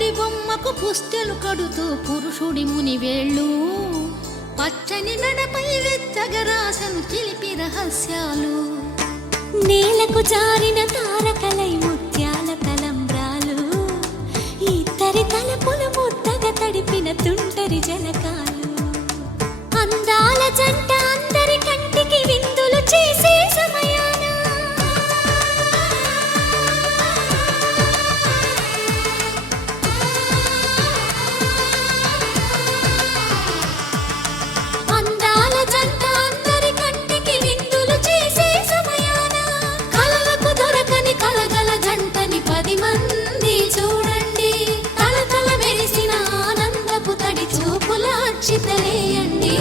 పుత్తడి బొమ్మకు పుస్తెలు కడుతూ పురుషుడి ముని వేళ్ళు పచ్చని నడపై వెచ్చగరాసను చిలిపి రహస్యాలు నేలకు జారిన తారకలై ముత్యాల తలంబ్రాలు ఇద్దరి తలపులు ముద్దగా తడిపిన తుంటరి జలకాలు అందాల జంట అందరి కంటికి విందులు చేసే సమయాన అందాల జంట అందరి కంటికి విందులు చేసే సమయాన కలలకు దొరకని కలగల జంటని 10 మంది చూడండి తల తల మెరిసిన ఆనందపు తడి చూపుల అక్షితలేయండి